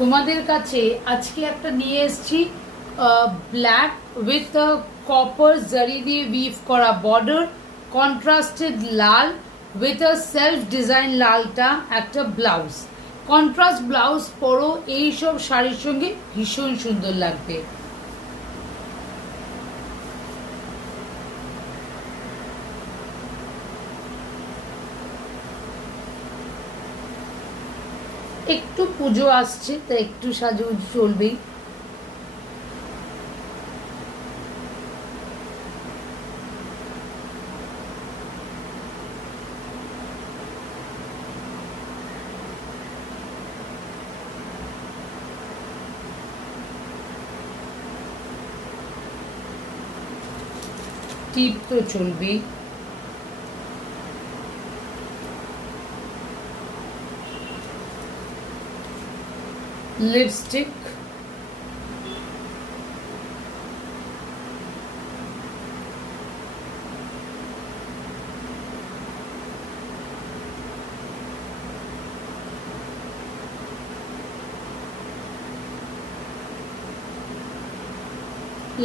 তোমাদের কাছে আজকে একটা নিয়ে এসেছি ব্ল্যাক উইথ কপার জারি দিয়ে উইভ করা border, contrasted Lal with a self design লালটা একটা ব্লাউজ। কন্ট্রাস্ট ব্লাউজ পরো, এইসব শাড়ির সঙ্গে ভীষণ সুন্দর লাগবে। একটু পুজো আসছে, তা একটু সাজুগুজু চলবেই। টিপ তো চলবেই। লিপস্টিক,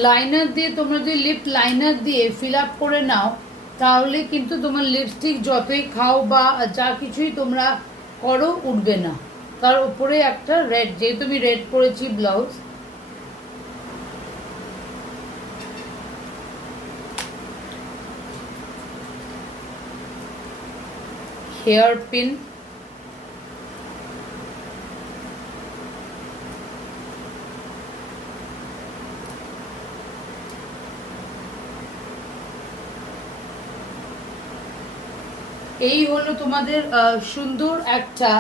লাইনার দিয়ে তোমরা যদি লিপ লাইনার দিয়ে ফিল আপ করে নাও, তাহলে কিন্তু তোমার লিপস্টিক যতই খাও বা যা কিছুই তোমরা করো উঠবে না। তার উপরে একটা রেড, যেহেতু আমি রেড পরেছি ব্লাউজ, হেয়ার পিন, এই হলো তোমাদের সুন্দর একটা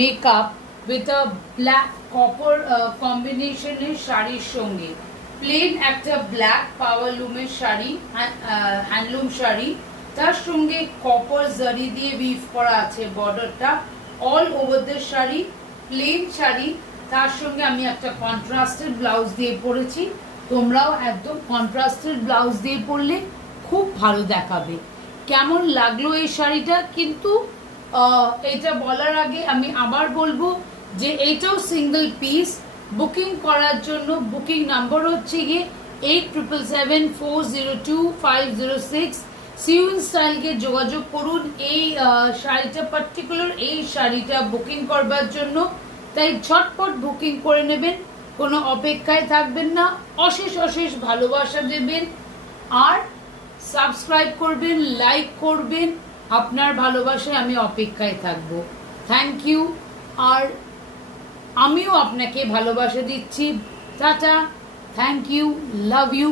makeup with a black copper কম্বিনেশনের শাড়ির সঙ্গে। প্লেন একটা ব্ল্যাক পাওয়ারলুমের শাড়ি, হ্যান্ডলুম শাড়ি, তার সঙ্গে কপার জারি দিয়ে উইভ করা আছে বর্ডারটা all over the sari. Plain sari, তার সঙ্গে আমি একটা কন্ট্রাস্টেড ব্লাউজ দিয়ে পরেছি। তোমরাও একদম কন্ট্রাস্টেড ব্লাউজ দিয়ে পরলে খুব ভালো দেখাবে। কেমন লাগলো এই শাড়িটা? কিন্তু এটা বলার আগে আমি আবার বলবো যে এইটাও সিঙ্গেল পিস। বুকিং করার জন্য বুকিং নাম্বার হচ্ছে গিয়ে 8774025006। সিউইন স্টাইলকে যোগাযোগ করুন এই শাড়িটা, পার্টিকুলার এই শাড়িটা বুকিং করবার জন্য। তাই ঝটপট বুকিং করে নেবেন, কোনো অপেক্ষায় থাকবেন না। অশেষ অশেষ ভালোবাসা দেবেন আর সাবস্ক্রাইব করবেন, লাইক করবেন। আপনার ভালোবাসায় আমি অপেক্ষায় থাকবো। Thank you. আর আমিও আপনাকে ভালোবাসা দিচ্ছি। Tata, thank you, love you.